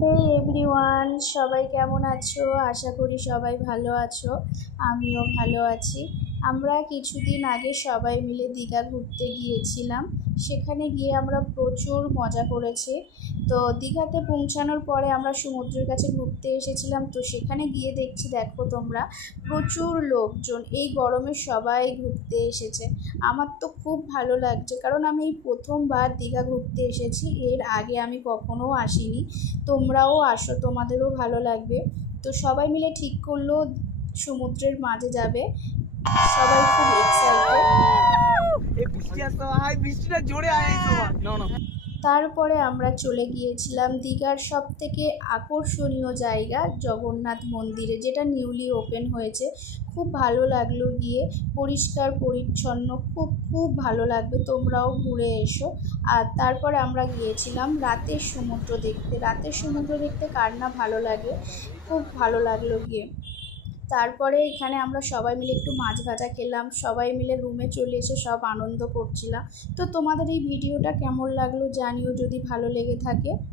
হে everyone, সবাই কেমন আছো? আশা করি সবাই ভালো আছো। আমিও ভালো আছি। আমরা কিছুদিন আগে সবাই মিলে দীঘা ঘুরতে গিয়েছিলাম। সেখানে গিয়ে আমরা প্রচুর মজা করেছি। তো দীঘাতে পৌঁছানোর পরে আমরা সমুদ্রের কাছে ঘুরতে এসেছিলাম। তো সেখানে গিয়ে দেখছি, দেখো তোমরা, প্রচুর লোকজন এই গরমে সবাই ঘুরতে এসেছে। আমার তো খুব ভালো লাগছে, কারণ আমি এই প্রথমবার দীঘা ঘুরতে এসেছি। এর আগে আমি কখনো আসিনি। তোমরাও আসো, তোমাদেরও ভালো লাগবে। তো সবাই মিলে ঠিক করলো সমুদ্রের মাঝে যাবে। সবাই খুব এক্সাইটেড। এই বৃষ্টি আসতে ভাই, বৃষ্টিটা জোরে আয় এই সময়। না না, তারপরে আমরা চলে গিয়েছিলাম দীঘার সব থেকে আকর্ষণীয় জায়গা জগন্নাথ মন্দিরে, যেটা নিউলি ওপেন হয়েছে। খুব ভালো লাগলো গিয়ে, পরিষ্কার পরিচ্ছন্ন, খুব খুব ভালো লাগবে। তোমরাও ঘুরে এসো। আর তারপরে আমরা গিয়েছিলাম রাতের সমুদ্র দেখতে। রাতের সমুদ্র দেখতে কার না ভালো লাগে। খুব ভালো লাগলো গিয়ে। তারপরে এখানে আমরা সবাই মিলে একটু মাছ ভাজা খেলাম, সবাই মিলে রুমে চলে এসে সব আনন্দ করছিলাম। তো তোমাদের এই ভিডিওটা কেমন লাগলো জানিও, যদি ভালো লেগে থাকে।